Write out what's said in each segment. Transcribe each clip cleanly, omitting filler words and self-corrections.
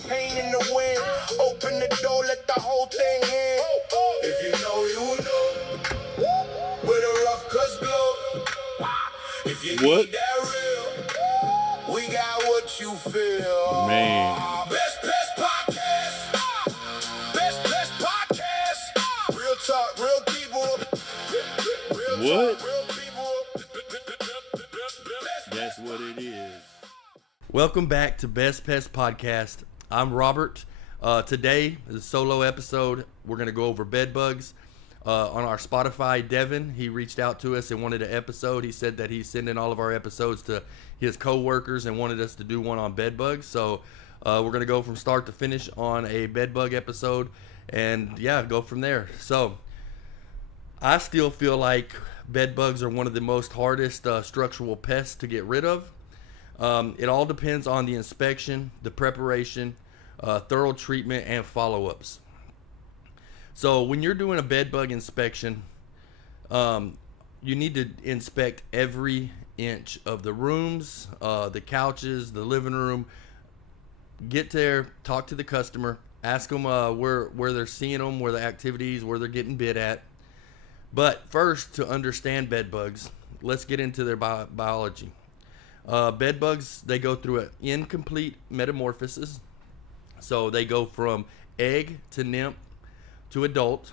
Pain in the wind, open the door, let the whole thing in. If you know, you know. Where the rough cuts blow. If you need that real, we got what you feel. Man. Best podcast. Best podcast. Real talk, real people. Real talk, real people. That's what it is. Welcome back to Best Pest Podcast. I'm Robert. Today is a solo episode. We're going to go over bed bugs. On our Spotify, Devin, he reached out to us and wanted an episode. He said that he's sending all of our episodes to his co-workers and wanted us to do one on bed bugs. So we're going to go from start to finish on a bed bug episode and go from there. So I still feel like bed bugs are one of the most hardest structural pests to get rid of. It all depends on the inspection, the preparation, thorough treatment, and follow-ups. So when you're doing a bed bug inspection, you need to inspect every inch of the rooms, the couches, the living room. Get there, talk to the customer, ask them where they're seeing them, where the activities, where they're getting bit at. But first, to understand bed bugs, let's get into their biology. Bed bugs, they go through an incomplete metamorphosis. So they go from egg to nymph to adult.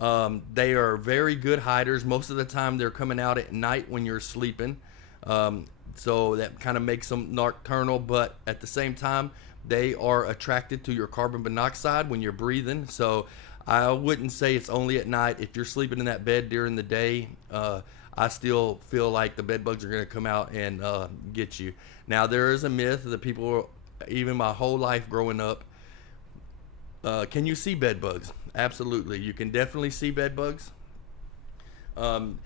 They are very good hiders. Most of the time they're coming out at night when you're sleeping. So that kind of makes them nocturnal, but at the same time, they are attracted to your carbon monoxide when you're breathing. So I wouldn't say it's only at night. If you're sleeping in that bed during the day, I still feel like the bed bugs are going to come out and get you. Now, there is a myth that people, even my whole life growing up, can you see bed bugs? Absolutely. You can definitely see bed bugs. When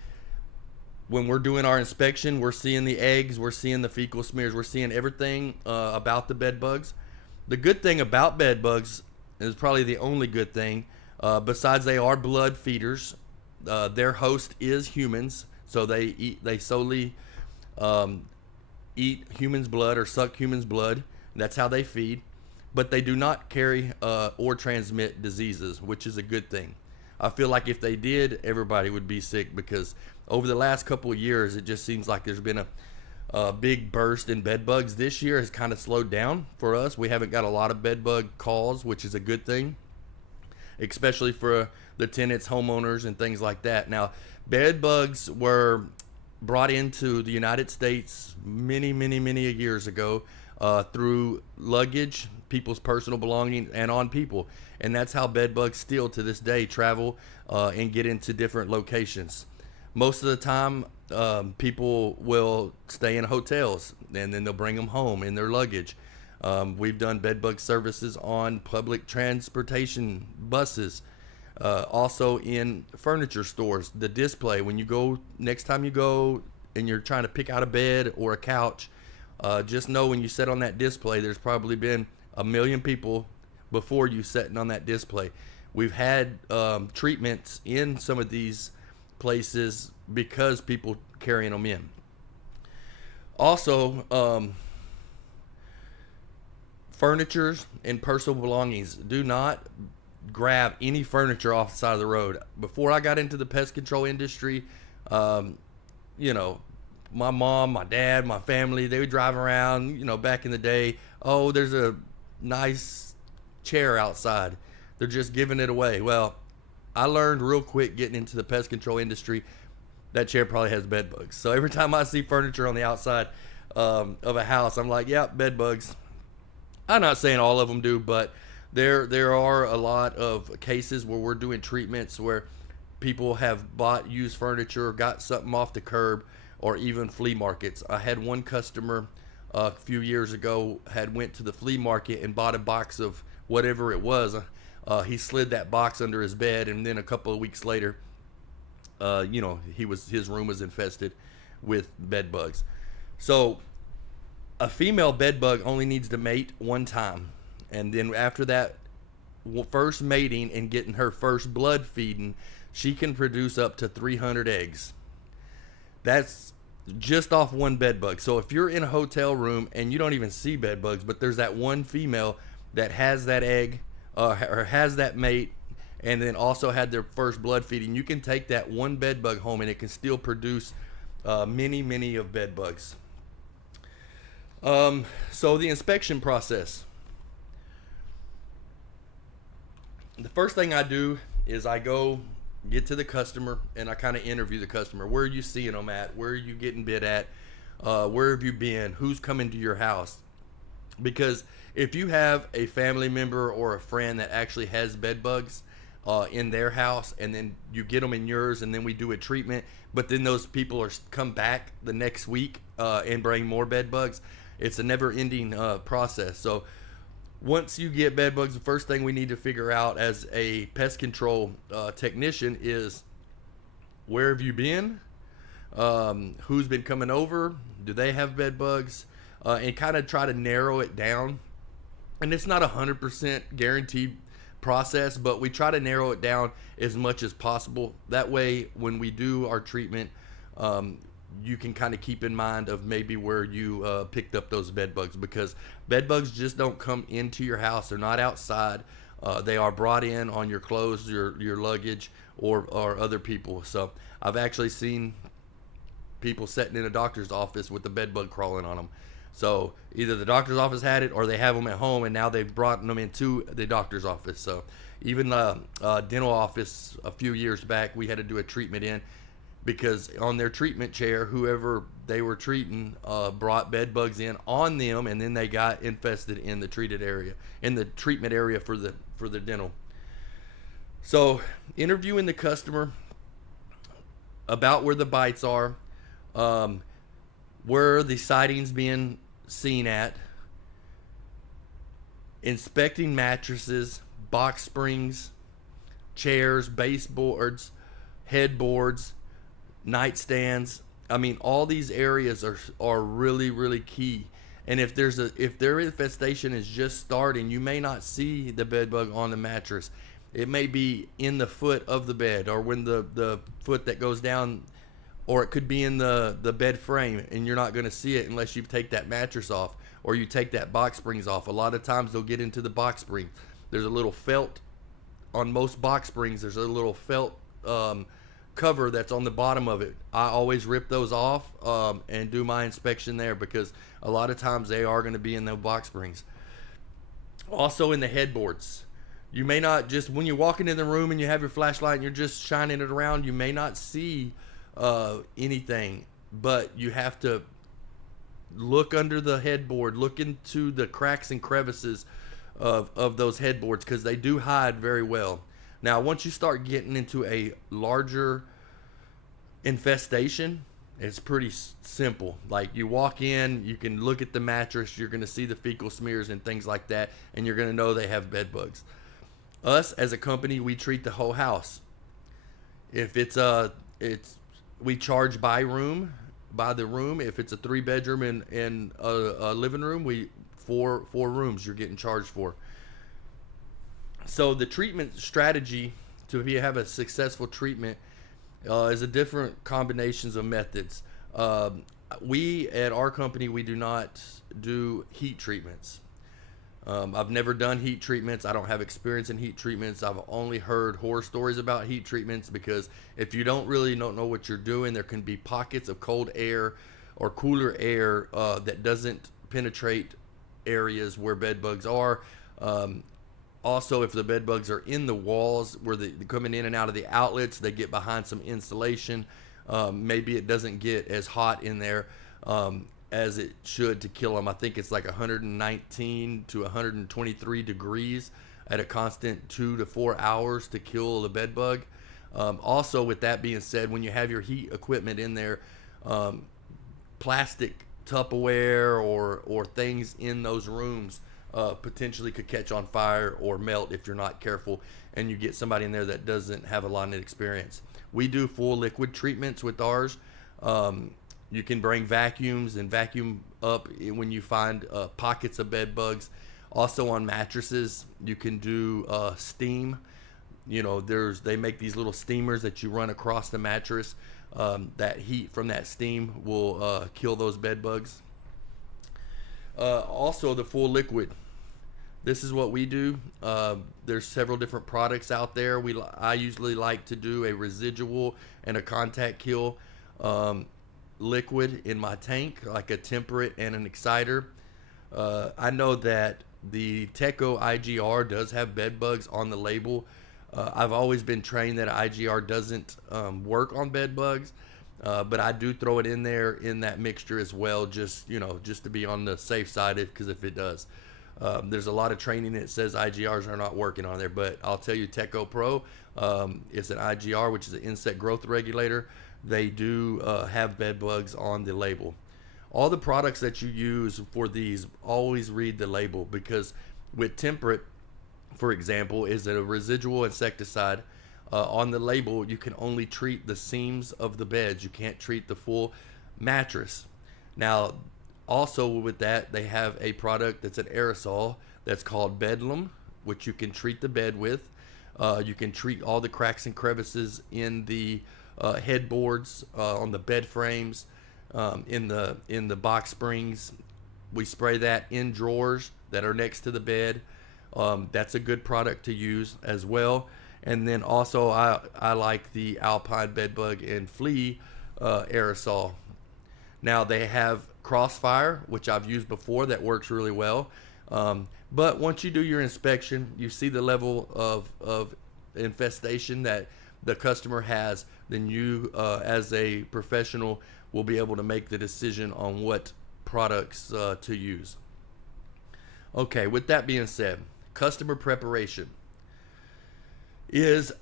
we're doing our inspection, we're seeing the eggs, we're seeing the fecal smears, we're seeing everything about the bed bugs. The good thing about bed bugs is probably the only good thing, besides they are blood feeders. Their host is humans. So they solely eat humans' blood or suck humans' blood. That's how they feed. But they do not carry or transmit diseases, which is a good thing. I feel like if they did, everybody would be sick, because over the last couple of years, it just seems like there's been a big burst in bed bugs. This year has kind of slowed down for us. We haven't got a lot of bed bug calls, which is a good thing, especially for the tenants, homeowners, and things like that. Now, bed bugs were brought into the United States many years ago through luggage, people's personal belongings, and on people. And that's how bed bugs still to this day travel and get into different locations. Most of the time, people will stay in hotels, and then they'll bring them home in their luggage. We've done bed bug services on public transportation buses. Also in furniture stores, the display, when you go, next time you go and you're trying to pick out a bed or a couch, just know when you sit on that display, there's probably been 1 million people before you sitting on that display. We've had treatments in some of these places because people carrying them in. Also, furnitures and personal belongings. Do not grab any furniture off the side of the road. Before I got into the pest control industry, my mom, my dad, my family, they would drive around, back in the day. Oh, there's a nice chair outside. They're just giving it away. Well, I learned real quick getting into the pest control industry, that chair probably has bed bugs. So every time I see furniture on the outside of a house, I'm like, yeah, bed bugs. I'm not saying all of them do, but there are a lot of cases where we're doing treatments where people have bought used furniture, got something off the curb, or even flea markets. I had one customer a few years ago went to the flea market and bought a box of whatever it was. He slid that box under his bed, and then a couple of weeks later, his room was infested with bed bugs. So a female bed bug only needs to mate one time, and then after that first mating and getting her first blood feeding, she can produce up to 300 eggs. That's just off one bed bug. So if you're in a hotel room and you don't even see bed bugs, but there's that one female that has that egg or has that mate, and then also had their first blood feeding, you can take that one bed bug home and it can still produce many of bed bugs. So the inspection process. The first thing I do is I go get to the customer and I kind of interview the customer. Where are you seeing them at? Where are you getting bit at? Where have you been? Who's coming to your house? Because if you have a family member or a friend that actually has bed bugs in their house, and then you get them in yours, and then we do a treatment, but then those people come back the next week and bring more bed bugs, it's a never-ending process. So once you get bed bugs, the first thing we need to figure out as a pest control technician is, where have you been? Who's been coming over? Do they have bed bugs? And kind of try to narrow it down. And it's not 100% guaranteed process, but we try to narrow it down as much as possible. That way, when we do our treatment, you can kind of keep in mind of maybe where you picked up those bed bugs, because bed bugs just don't come into your house. They're not outside. They are brought in on your clothes, your luggage, or other people. So I've actually seen people sitting in a doctor's office with the bed bug crawling on them. So either the doctor's office had it or they have them at home, and now they've brought them into the doctor's office. So even the dental office a few years back, we had to do a treatment in, because on their treatment chair, whoever they were treating brought bed bugs in on them, and then they got infested in the treated area, in the treatment area for the dental. So interviewing the customer about where the bites are, where the sightings being seen at, inspecting mattresses, box springs, chairs, baseboards, headboards, nightstands. I mean, all these areas are really key. And if their infestation is just starting, you may not see the bed bug on the mattress. It may be in the foot of the bed, or when the foot that goes down, or it could be in the bed frame, and you're not going to see it unless you take that mattress off or you take that box springs off. A lot of times they'll get into the box spring. There's a little felt on most box springs. There's a little felt cover that's on the bottom of it. I always rip those off and do my inspection there, because a lot of times they are going to be in the box springs. Also in the headboards. You may not, just when you're walking in the room and you have your flashlight and you're just shining it around, you may not see anything, but you have to look under the headboard, look into the cracks and crevices of those headboards, because they do hide very well. Now, once you start getting into a larger infestation, it's pretty simple. Like, you walk in, you can look at the mattress, you're going to see the fecal smears and things like that, and you're going to know they have bed bugs. Us as a company, we treat the whole house. If we charge by the room. If it's a 3-bedroom and a living room, four rooms you're getting charged for. So the treatment strategy to have a successful treatment is a different combinations of methods. We at our company, we do not do heat treatments. I've never done heat treatments. I don't have experience in heat treatments. I've only heard horror stories about heat treatments, because if you don't know what you're doing, there can be pockets of cold air or cooler air that doesn't penetrate areas where bed bugs are. Also, if the bed bugs are in the walls where they're coming in and out of the outlets, they get behind some insulation. Maybe it doesn't get as hot in there as it should to kill them. I think it's like 119 to 123 degrees at a constant 2 to 4 hours to kill the bed bug. Also, with that being said, when you have your heat equipment in there, plastic Tupperware or things in those rooms potentially could catch on fire or melt if you're not careful, and you get somebody in there that doesn't have a lot of experience. We do full liquid treatments with ours. You can bring vacuums and vacuum up when you find pockets of bed bugs. Also on mattresses, you can do steam. You know, they make these little steamers that you run across the mattress. That heat from that steam will kill those bed bugs. Also the full liquid. this is what we do. There's several different products out there. I usually like to do a residual and a contact kill liquid in my tank, like a temperate and an exciter. I know that the Teco IGR does have bed bugs on the label. I've always been trained that IGR doesn't work on bed bugs, but I do throw it in there in that mixture as well, just to be on the safe side, because if it does. There's a lot of training that says IGRs are not working on there, but I'll tell you, Teco Pro, it's an IGR, which is an insect growth regulator. They do have bed bugs on the label. All the products that you use for these, always read the label, because with temperate, for example, is a residual insecticide. On the label, you can only treat the seams of the beds. You can't treat the full mattress. Now, also with that, they have a product that's an aerosol that's called Bedlam, which you can treat the bed with. You can treat all the cracks and crevices in the headboards, on the bed frames, in the box springs. We spray that in drawers that are next to the bed. That's a good product to use as well. And then also I like the Alpine Bedbug and Flea aerosol. Now they have Crossfire, which I've used before, that works really well. But once you do your inspection, you see the level of infestation that the customer has, then you as a professional will be able to make the decision on what products to use. Okay, with that being said, customer preparation is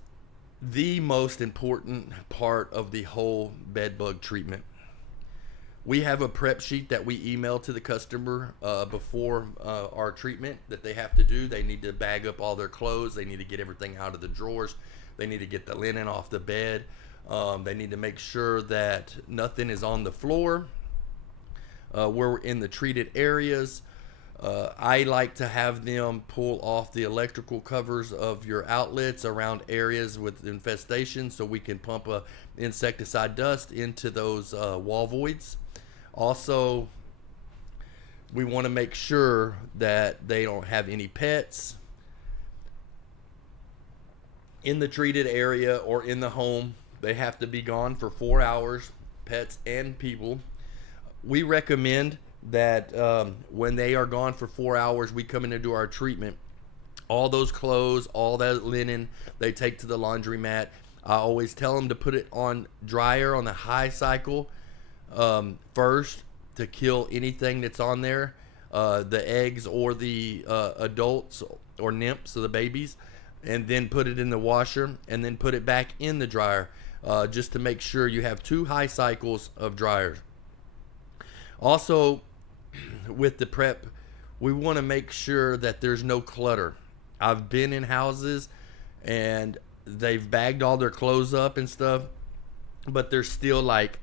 the most important part of the whole bed bug treatment. We have a prep sheet that we email to the customer before our treatment that they have to do. They need to bag up all their clothes. They need to get everything out of the drawers. They need to get the linen off the bed. They need to make sure that nothing is on the floor. We're in the treated areas. I like to have them pull off the electrical covers of your outlets around areas with infestation, so we can pump insecticide dust into those wall voids. Also, we want to make sure that they don't have any pets in the treated area or in the home. They have to be gone for 4 hours, pets and people. We recommend that when they are gone for 4 hours, we come in and do our treatment. All those clothes, all that linen, they take to the laundromat. I always tell them to put it on dryer on the high cycle first to kill anything that's on there, the eggs or the adults or nymphs, so the babies, and then put it in the washer and then put it back in the dryer, just to make sure you have 2 high cycles of dryers. Also, with the prep, we want to make sure that there's no clutter. I've been in houses and they've bagged all their clothes up and stuff, but there's still like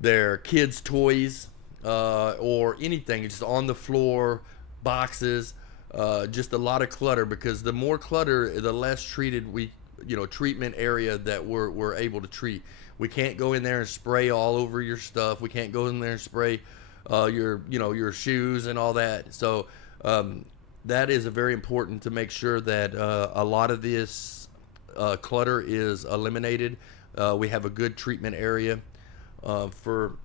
their kids' toys or anything just on the floor, boxes, just a lot of clutter, because the more clutter, the less treated treatment area that we're able to treat. We can't go in there and spray all over your stuff. We can't go in there and spray your shoes and all that. So that is very important to make sure that a lot of this clutter is eliminated. We have a good treatment area for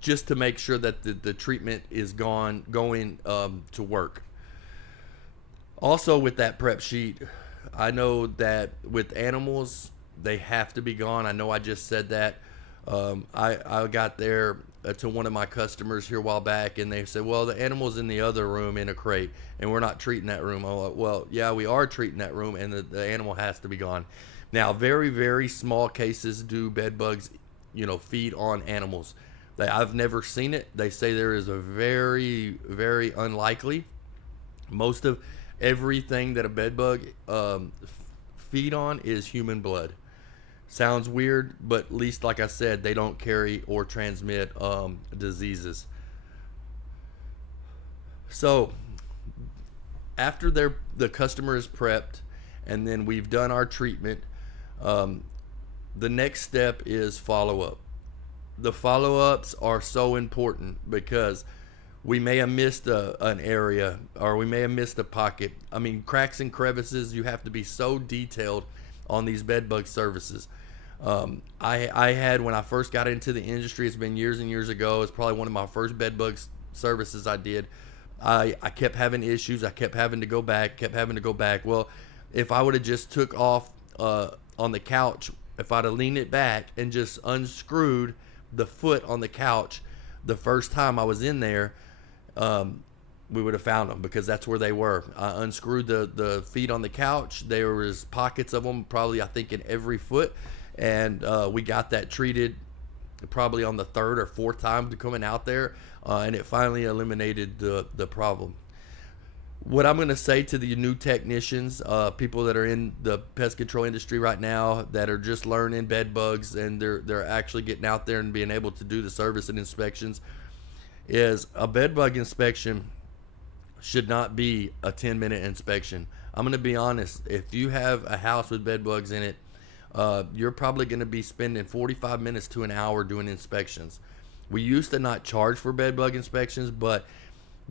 just to make sure that the treatment is going to work. Also, with that prep sheet, I know that with animals, they have to be gone. I know I just said that. I got there to one of my customers here a while back, and they said, well, the animal's in the other room in a crate, and we're not treating that room. Oh, well, yeah, we are treating that room, and the animal has to be gone. Now, very, very small cases do bed bugs, feed on animals. I've never seen it. They say there is a very, very unlikely. Most of everything that a bed bug feed on is human blood. Sounds weird, but at least, like I said, they don't carry or transmit diseases. So after the customer is prepped and then we've done our treatment, the next step is follow-up. The follow-ups are so important because we may have missed an area, or we may have missed a pocket. I mean, cracks and crevices, you have to be so detailed on these bed bug services. I had, when I first got into the industry, it's been years and years ago, it's probably one of my first bed bug services I did. I kept having issues. I kept having to go back. Well, if I would have just took off on the couch, if I'd have leaned it back and just unscrewed the foot on the couch the first time I was in there, we would have found them, because that's where they were. I unscrewed the feet on the couch. There was pockets of them, probably I think in every foot, and we got that treated probably on the third or fourth time to coming out there, and it finally eliminated the problem. What I'm going to say to the new technicians, people that are in the pest control industry right now that are just learning bed bugs, and they're actually getting out there and being able to do the service and inspections, is a bed bug inspection should not be a 10-minute inspection. I'm going to be honest. If you have a house with bed bugs in it, you're probably going to be spending 45 minutes to an hour doing inspections. We used to not charge for bed bug inspections, but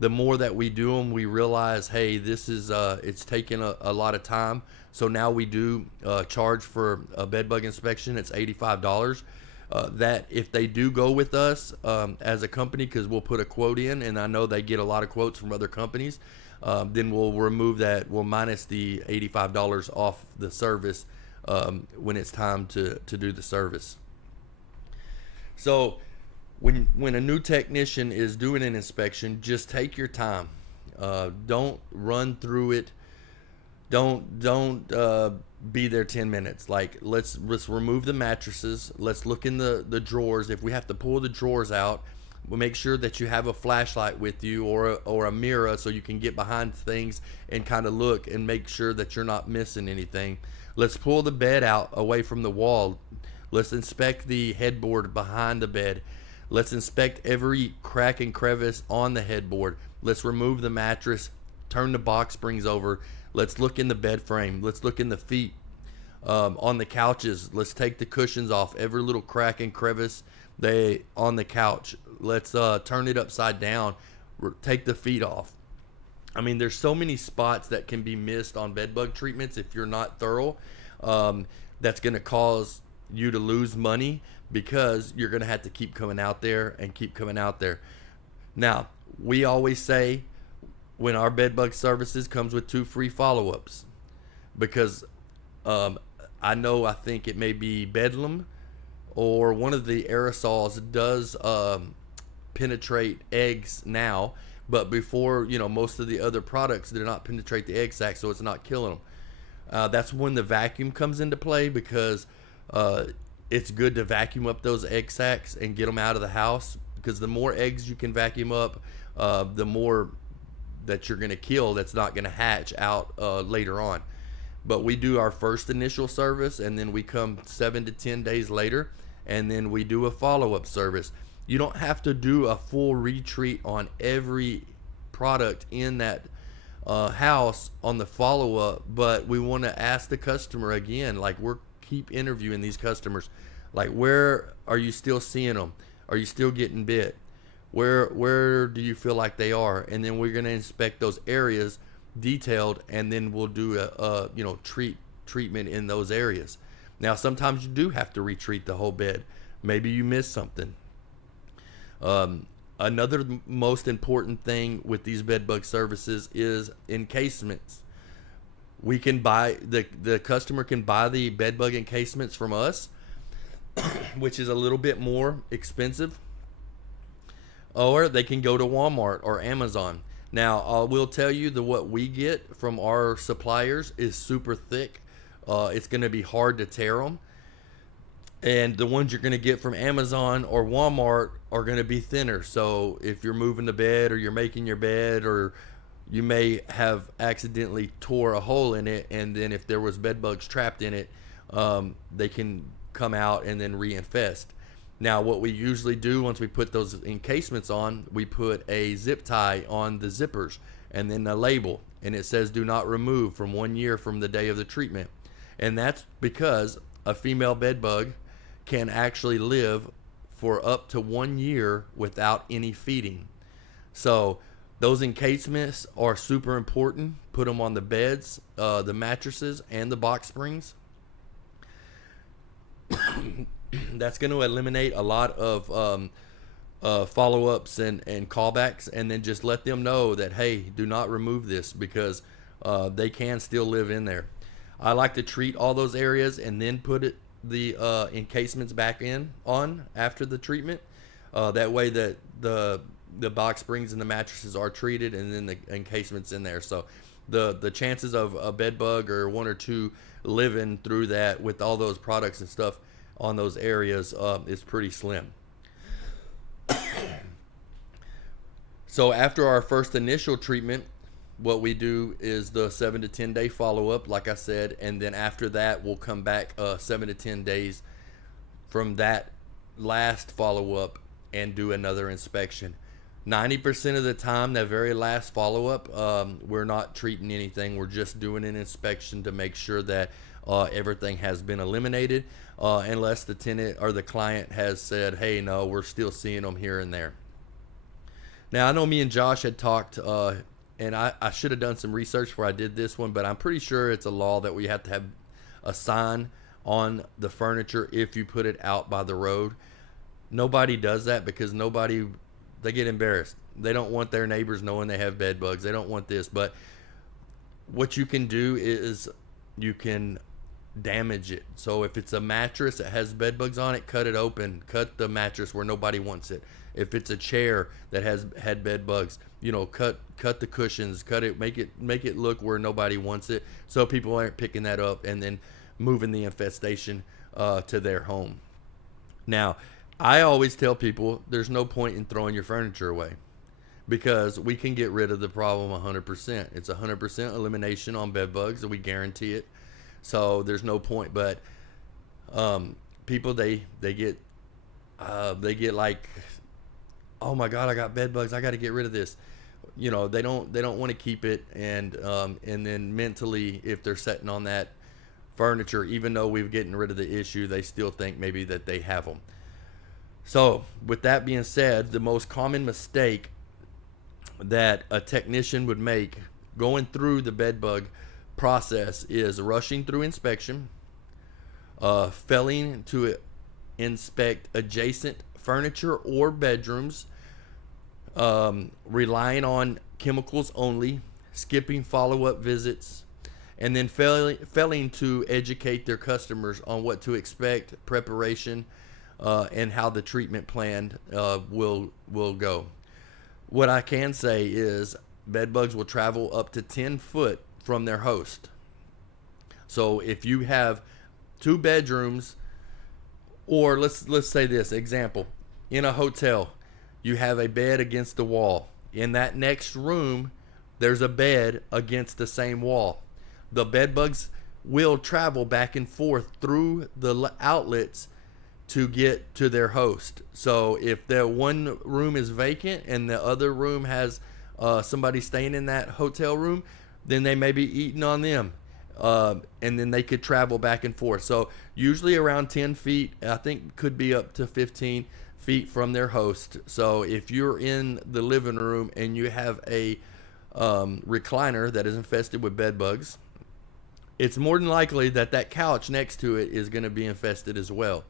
the more that we do them, we realize, hey, this is it's taking a lot of time. So now we do charge for a bed bug inspection. It's $85. That if they do go with us as a company, because we'll put a quote in, and I know they get a lot of quotes from other companies, then we'll remove that. We'll minus the $85 off the service when it's time to do the service. So when a new technician is doing an inspection, just take your time. Don't run through it. Don't be there 10 minutes. Like, let's remove the mattresses. Let's look in the drawers. If we have to pull the drawers out, we'll make sure that you have a flashlight with you, or a mirror, so you can get behind things and kind of look and make sure that you're not missing anything. Let's pull the bed out away from the wall. Let's inspect the headboard behind the bed. Let's inspect every crack and crevice on the headboard. Let's remove the mattress, turn the box springs over. Let's look in the bed frame. Let's look in the feet. On the couches, let's take the cushions off, every little crack and crevice on the couch. Let's turn it upside down, take the feet off. I mean, there's so many spots that can be missed on bed bug treatments if you're not thorough. That's going to cause you to lose money, because you're going to have to keep coming out there and keep coming out there. Now, we always say when our bed bug services comes with 2 free follow-ups, because I think it may be Bedlam or one of the aerosols does penetrate eggs now, but before, most of the other products did not penetrate the egg sac, so it's not killing them. That's when the vacuum comes into play, because it's good to vacuum up those egg sacs and get them out of the house, because the more eggs you can vacuum up, the more that you're going to kill that's not going to hatch out later on. But we do our first initial service, and then we come 7 to 10 days later, and then we do a follow-up service. You don't have to do a full retreat on every product in that house on the follow-up, but we want to ask the customer again, like, keep interviewing these customers, like, where are you still seeing them? Are you still getting bit? Where do you feel like they are? And then we're going to inspect those areas detailed, and then we'll do a treatment in those areas. Now, sometimes you do have to retreat the whole bed. Maybe you missed something. Another most important thing with these bed bug services is encasements. We can buy, the customer can buy the bed bug encasements from us, which is a little bit more expensive, or they can go to Walmart or Amazon. Now, I will tell you that what we get from our suppliers is super thick. It's going to be hard to tear them. And the ones you're going to get from Amazon or Walmart are going to be thinner. So if you're moving the bed, or you're making your bed, or you may have accidentally tore a hole in it, and then if there was bed bugs trapped in it, they can come out and then reinfest. Now, what we usually do once we put those encasements on, we put a zip tie on the zippers and then a label, and it says do not remove from 1 year from the day of the treatment. And that's because a female bed bug can actually live for up to 1 year without any feeding. So those encasements are super important. Put them on the beds, the mattresses, and the box springs. That's going to eliminate a lot of follow-ups and callbacks, and then just let them know that, hey, do not remove this, because they can still live in there. I like to treat all those areas and then put the encasements back on after the treatment. That way that the box springs and the mattresses are treated, and then the encasements in there. So the chances of a bed bug or one or two living through that with all those products and stuff on those areas is pretty slim. So after our first initial treatment, what we do is the 7 to 10 day follow-up, like I said, and then after that we'll come back 7 to 10 days from that last follow-up and do another inspection. 90% of the time, that very last follow-up, we're not treating anything. We're just doing an inspection to make sure that everything has been eliminated, unless the tenant or the client has said, hey, no, we're still seeing them here and there. Now, I know me and Josh had talked, and I should have done some research before I did this one, but I'm pretty sure it's a law that we have to have a sign on the furniture if you put it out by the road. Nobody does that because they get embarrassed. They don't want their neighbors knowing they have bed bugs. They don't want this. But what you can do is you can damage it. So if it's a mattress that has bed bugs on it, cut it open. Cut the mattress where nobody wants it. If it's a chair that has had bed bugs, cut the cushions, cut it, make it look where nobody wants it, so people aren't picking that up and then moving the infestation to their home. Now, I always tell people there's no point in throwing your furniture away, because we can get rid of the problem 100%. It's 100% elimination on bed bugs, and we guarantee it. So there's no point. But people they get like, oh my God, I got bed bugs, I got to get rid of this. They don't want to keep it, and then mentally, if they're sitting on that furniture, even though we've gotten rid of the issue, they still think maybe that they have them. So with that being said, the most common mistake that a technician would make going through the bed bug process is rushing through inspection, failing to inspect adjacent furniture or bedrooms, relying on chemicals only, skipping follow-up visits, and then failing to educate their customers on what to expect, preparation, and how the treatment plan will go. What I can say is bed bugs will travel up to 10 foot from their host. So if you have 2 bedrooms, or let's say this example, in a hotel, you have a bed against the wall. In that next room, there's a bed against the same wall. The bed bugs will travel back and forth through the outlets to get to their host. So if the one room is vacant and the other room has somebody staying in that hotel room, then they may be eating on them. And then they could travel back and forth. So usually around 10 feet, I think could be up to 15 feet from their host. So if you're in the living room and you have a recliner that is infested with bed bugs, it's more than likely that that couch next to it is going to be infested as well.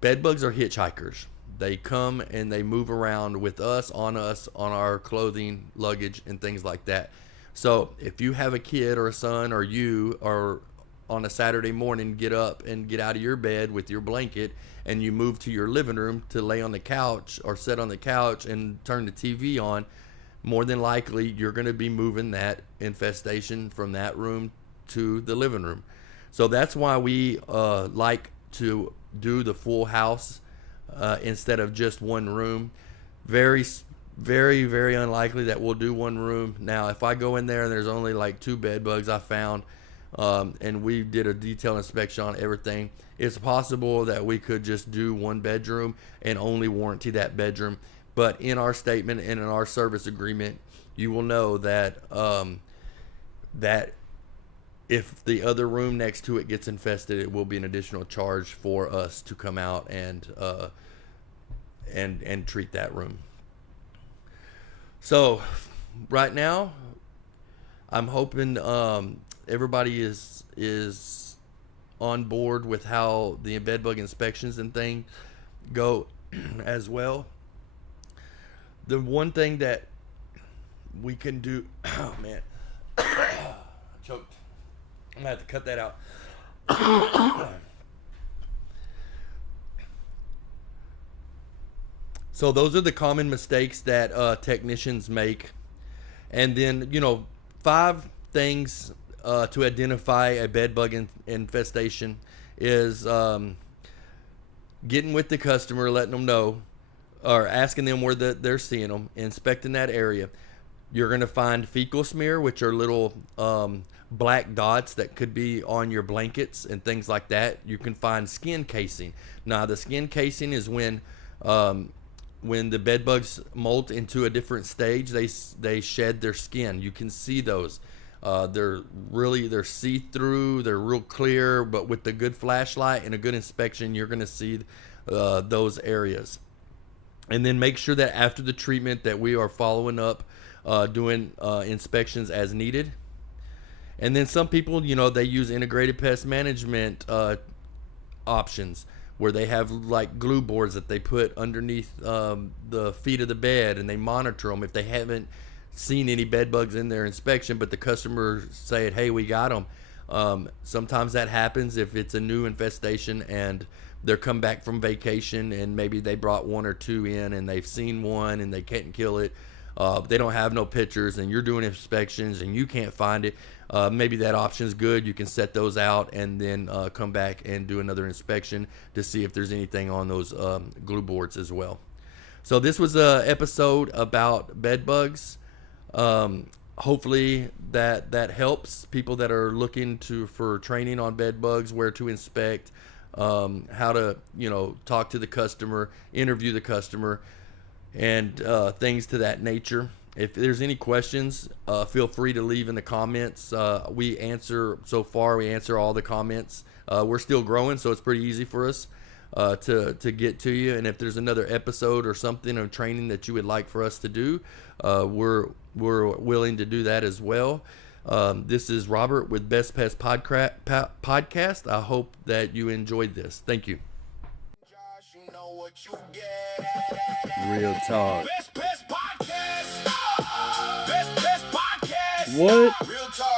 Bed bugs are hitchhikers. They come and they move around with us, on our clothing, luggage, and things like that. So if you have a kid or a son, or you are on a Saturday morning, get up and get out of your bed with your blanket and you move to your living room to lay on the couch or sit on the couch and turn the TV on, more than likely you're going to be moving that infestation from that room to the living room. So that's why we like to do the full house instead of just one room. Very, very, very unlikely that we'll do one room. Now, if I go in there and there's only like 2 bed bugs I found, and we did a detailed inspection on everything, it's possible that we could just do one bedroom and only warranty that bedroom. But in our statement and in our service agreement, you will know that that if the other room next to it gets infested, it will be an additional charge for us to come out and treat that room. So right now, I'm hoping everybody is on board with how the bed bug inspections and thing go as well. The one thing that we can do, oh man, choked. I'm gonna have to cut that out. So those are the common mistakes that technicians make, and then 5 things to identify a bed bug infestation is getting with the customer, letting them know, or asking them where they're seeing them, inspecting that area. You're going to find fecal smear, which are little black dots that could be on your blankets and things like that. You can find skin casing. Now, the skin casing is when the bed bugs molt into a different stage, they shed their skin. You can see those. They're see-through. They're real clear, but with the good flashlight and a good inspection, you're going to see those areas. And then make sure that after the treatment that we are following up, doing inspections as needed. And then some people, they use integrated pest management options where they have like glue boards that they put underneath the feet of the bed, and they monitor them. If they haven't seen any bed bugs in their inspection, but the customer said, hey, we got them. Sometimes that happens if it's a new infestation and they're come back from vacation and maybe they brought 1 or 2 in and they've seen one and they can't kill it. They don't have no pictures and you're doing inspections and you can't find it. Maybe that option is good. You can set those out and then come back and do another inspection to see if there's anything on those glue boards as well. So this was a episode about bed bugs. Hopefully that helps people that are looking for training on bed bugs, where to inspect, how to talk to the customer, interview the customer, and things to that nature. If there's any questions, feel free to leave in the comments. We answer all the comments. We're still growing, so it's pretty easy for us to get to you. And if there's another episode or something of training that you would like for us to do, we're willing to do that as well. This is Robert with Best Pest Podcast. I hope that you enjoyed this. Thank you. Real talk. Best Pest Podcast. Best Pest Podcast. What? Real talk.